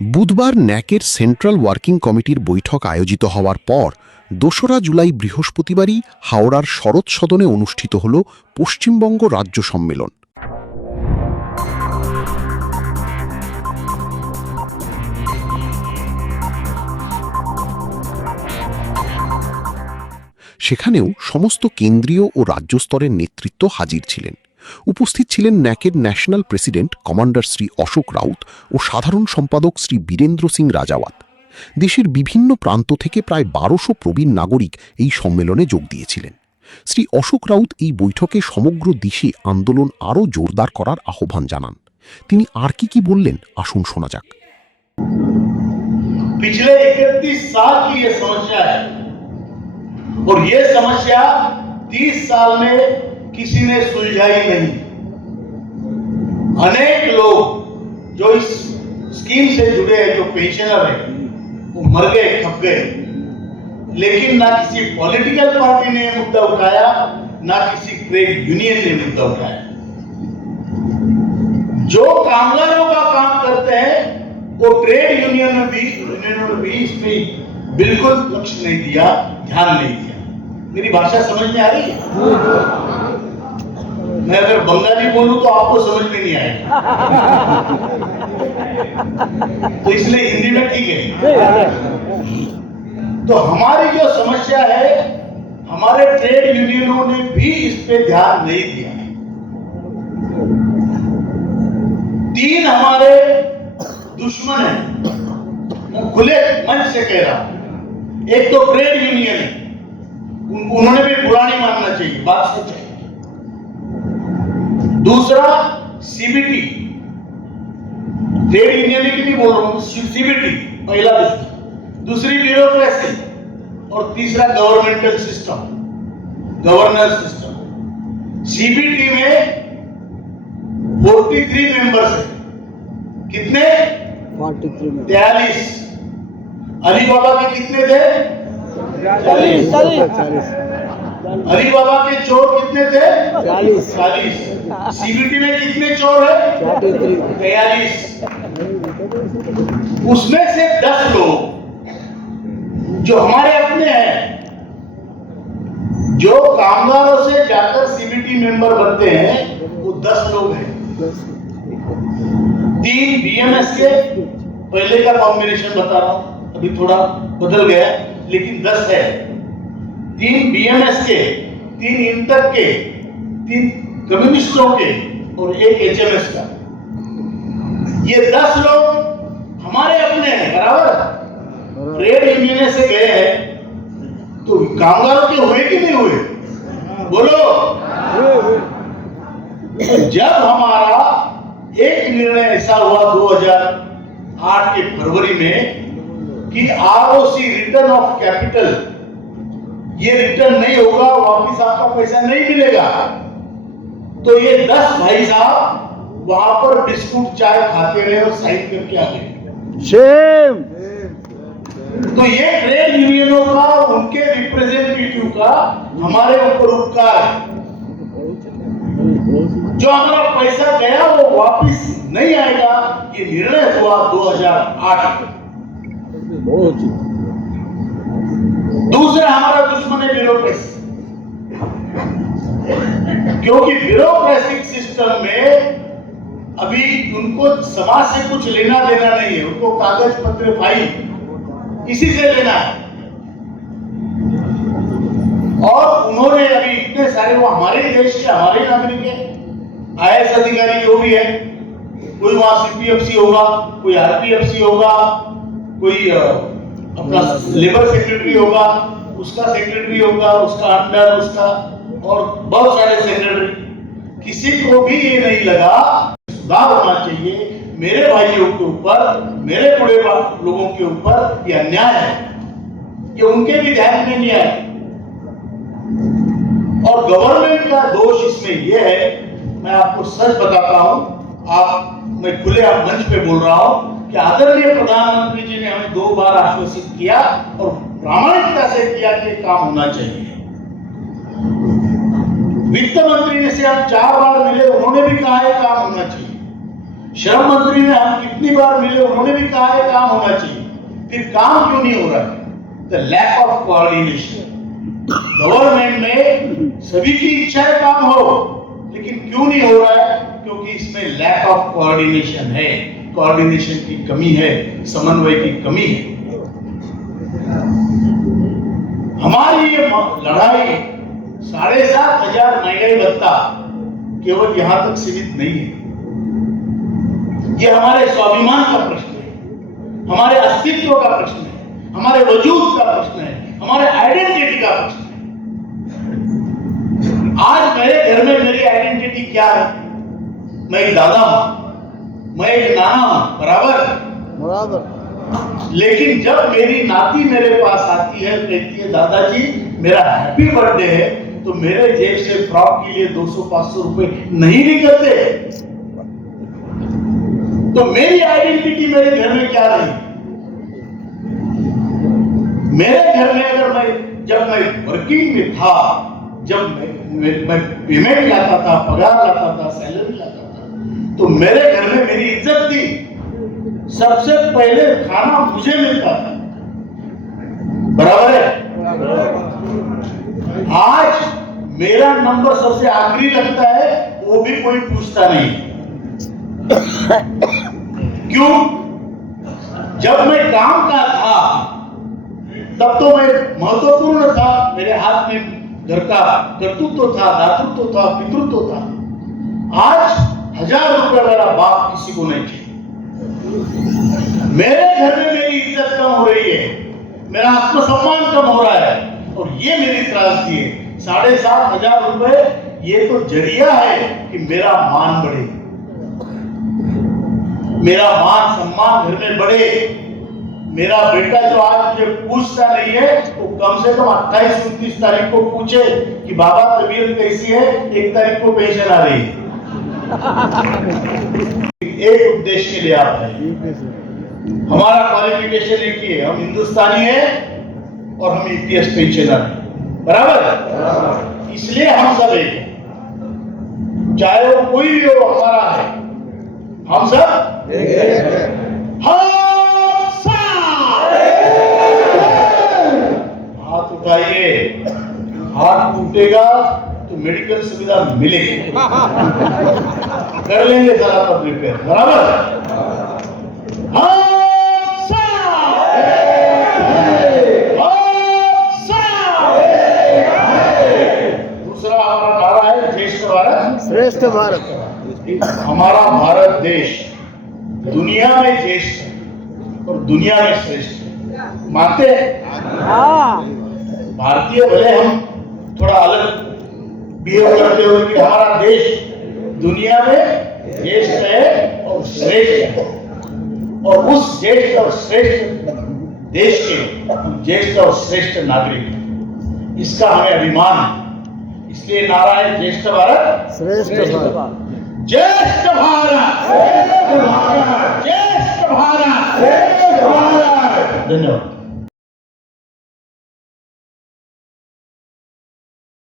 বুধবার ন্যাকের central working কমিটির বৈঠক আয়োজিত হওয়ার পর ২রা জুলাই বৃহস্পতিবারই হাওড়ার শরৎ সদনে অনুষ্ঠিত হল পশ্চিমবঙ্গ রাজ্য সম্মেলন। সেখানেও সমস্ত কেন্দ্রীয় ও রাজ্য স্তরের নেতৃত্ব হাজির ছিলেন। উপস্থিত ছিলেন ন্যাকের national president commander Shri Ashok Raut ও সাধারণ সম্পাদক শ্রী বীরেন্দ্র সিং রাজাওয়াত। দেশের বিভিন্ন প্রান্ত থেকে প্রায় ১২০০ প্রবীণ নাগরিক এই সম্মেলনে যোগ দিয়েছিলেন। শ্রী অশোক রাউত এই বৈঠকে সমগ্র দেশে আন্দোলন আরও জোরদার করার আহ্বান জানান। তিনি আর কি বললেন আসুন শোনা যাক। पिछले 31 साल की ये समस्या है और ये समस्या 30 साल में किसी ने सुलझाई नहीं। अनेक लोग जो इस स्कीम से जुड़े हैं, जो पेंशनर हैं, वो मर गए, खप गए, लेकिन ना किसी पॉलिटिकल पार्टी ने मुद्दा उठाया, ना किसी ट्रेड यूनियन ने मुद्दा उठाया। जो कामगारों का काम करते हैं वो ट्रेड यूनियनों ने भी इस पे बिल्कुल लक्ष्य नहीं दिया, ध्यान नहीं दिया। मेरी भाषा समझ में आ रही है? मैं अगर बंगाली बोलूं तो आपको समझ में नहीं आएगा, तो इसलिए हिंदी में ठीक है। तो हमारी जो समस्या है, हमारे ट्रेड यूनियनों ने भी इस पे ध्यान नहीं दिया। 3 हमारे दुश्मन है, मैं खुले मन से कह रहा हूं। एक तो ट्रेड यूनियन है, उन्होंने भी बुरा नहीं मानना चाहिए, बात सच है। दूसरा सीबीटी, ट्रेड यूनियन की नहीं बोल रहा हूं, सीबीटी पहला दुश्मन। दूसरी ब्यूरोक्रेसी और तीसरा governmental system, governance system. CBT में 43 मेंबर्स है। कितने? 43। अली बाबा के कितने थे? 40। अली बाबा के चोर कितने थे? 40। सीबीटी में कितने चोर है? 43। उसमें से 10 लोग जो हमारे अपने हैं, जो कामगारों से जाकर सीबीटी मेंबर बनते हैं, वो 10 लोग हैं। 3 बीएमएस के, पहले का कॉम्बिनेशन बता रहा हूं, अभी थोड़ा बदल गया, लेकिन 10 है। 3 बीएमएस के, 3 इंटर के, 3 कम्युनिस्टों के और 1 एचएमएस का। ये 10 लोग हमारे अपने हैं, बराबर। ट्रेड यूनियन से गए हैं, तो कामगारों के हुए कि नहीं हुए? बोलो। जब हमारा एक निर्णय ऐसा हुआ 2008 के फरवरी में कि आरओसी, रिटर्न ऑफ कैपिटल, ये रिटर्न नहीं होगा, वापस आपका पैसा नहीं मिलेगा, तो ये 10 भाई साहब वहां पर बिस्कुट चाय खाते रहे और साइन करके आ गए। तो ये ट्रेड यूनियनों का, उनके रिप्रेजेंटेटिव का हमारे ऊपर उपकार है। जो हमारा पैसा गया वो वापस नहीं आएगा, ये निर्णय हुआ 2008 में। दूसरा हमारा दुश्मन है ब्यूरोक्रेसी, क्योंकि ब्यूरोक्रेटिक सिस्टम में अभी उनको समाज से कुछ लेना देना नहीं है, उनको कागज पत्र फाइल इसी से लेना है। और उन्होंने अभी इतने सारे, वो हमारे देश के हमारे नागरिक है, आईएएस अधिकारी जो भी है, कोई वहां सीपीएफसी होगा, कोई आरपीएफसी होगा, कोई अपना लेबर सेक्रेटरी होगा, उसका सेक्रेटरी होगा, उसका अंडर, उसका और बहुत सारे सेक्रेटरी। किसी को भी ये नहीं लगा सुधार होना चाहिए, मेरे भाइयों के ऊपर, मेरे बूढ़े लोगों के ऊपर ये अन्याय है, ये उनके भी ध्यान में नहीं आया। और गवर्नमेंट का दोष इसमें यह है, मैं आपको सच बताता हूं, मैं खुले मंच पे बोल रहा हूं कि आदरणीय प्रधानमंत्री जी ने हमें 2 बार आश्वासित किया और प्रामाणिकता से किया कि काम होना चाहिए। वित्त मंत्री ने से हम 4 बार मिले, उन्होंने भी कहा है काम होना चाहिए। श्रम मंत्री ने हम कितनी बार मिले, उन्होंने भी कहा है काम होना चाहिए, फिर काम क्यों नहीं हो रहा है? The lack of coordination. Government में सभी की इच्छा है काम हो, लेकिन क्यों नहीं हो रहा है? क्योंकि इसमें लैक ऑफ कोऑर्डिनेशन है, कोऑर्डिनेशन की कमी है, समन्वय की कमी है। हमारी ये लड़ाई 7,500 महंगाई भत्ता केवल यहां तक सीमित नहीं है। ये हमारे स्वाभिमान का प्रश्न है, हमारे अस्तित्व का प्रश्न है, हमारे वजूद का प्रश्न है, हमारे आइडेंटिटी का प्रश्न है। आज मेरे घर में मेरी आइडेंटिटी क्या है? मैं एक दादा हूं, मैं एक नाना हूं, बराबर। लेकिन जब मेरी नाती मेरे पास आती है, कहती है दादाजी मेरा हैप्पी बर्थडे है, तो मेरे जेब से फ्रॉक के लिए 200-500 रुपए नहीं निकलते। तो मेरी आइडेंटिटी मेरे घर में क्या रही? मेरे घर में अगर जब मैं वर्किंग में था, जब मैं पेमेंट लाता था, पगार लाता था, सैलरी लाता था, तो मेरे घर में मेरी इज्जत थी। सबसे पहले खाना मुझे मिलता था, बराबर है? आज मेरा नंबर सबसे आखिरी लगता है, वो भी कोई पूछता नहीं। क्यों? जब मैं काम का था तब तो मैं महत्वपूर्ण था, मेरे हाथ में घर का कर्तृत्व था, दातृत्व था, पितृत्व था। आज 1000 रुपए मेरा बाप किसी को नहीं चाहिए। मेरे घर में मेरी इज्जत कम हो रही है, मेरा आत्मसम्मान कम हो रहा है, और ये मेरी त्रासदी है। 7,500 रुपए ये तो जरिया है कि मेरा मान बढ़े, मेरा मान सम्मान घर में बढ़े। मेरा बेटा जो आज मुझे पूछता नहीं है, वो कम से कम 28-29 तारीख को पूछे कि बाबा तबीयत कैसी है, 1 तारीख को पेंशन आ रही है। एक उद्देश्य के लिए आप हैं, हमारा क्वालिफिकेशन एक ही है, हम हिंदुस्तानी है और हम ईपीएस पेंशनर हैं, बराबर? इसलिए हम सब एक हैं, चाहे वो कोई भी हो, हमारा है, हम सब एक हैं। हाथ उठाइए, हाथ टूटेगा तो मेडिकल सुविधा मिलेगी, कर लेंगे सारा सब रिपेयर, बराबर? दूसरा हमारा नारा है ज्येष्ठ भारत श्रेष्ठ भारत। हमारा भारत देश दुनिया में ज्येष्ठ है और दुनिया में श्रेष्ठ है, मानते हैं? भारतीय भले हम थोड़ा अलग बिहेव करते हुए कि हमारा देश दुनिया में ज्येष्ठ है और श्रेष्ठ है, और उस ज्येष्ठ और श्रेष्ठ देश के ज्येष्ठ और श्रेष्ठ नागरिक, इसका हमें अभिमान है। इसलिए नारा है ज्येष्ठ भारत श्रेष्ठ भारत। ज्येष्ठ भारत, ज्येष्ठ भारत, ज्येष्ठ भारत। धन्यवाद।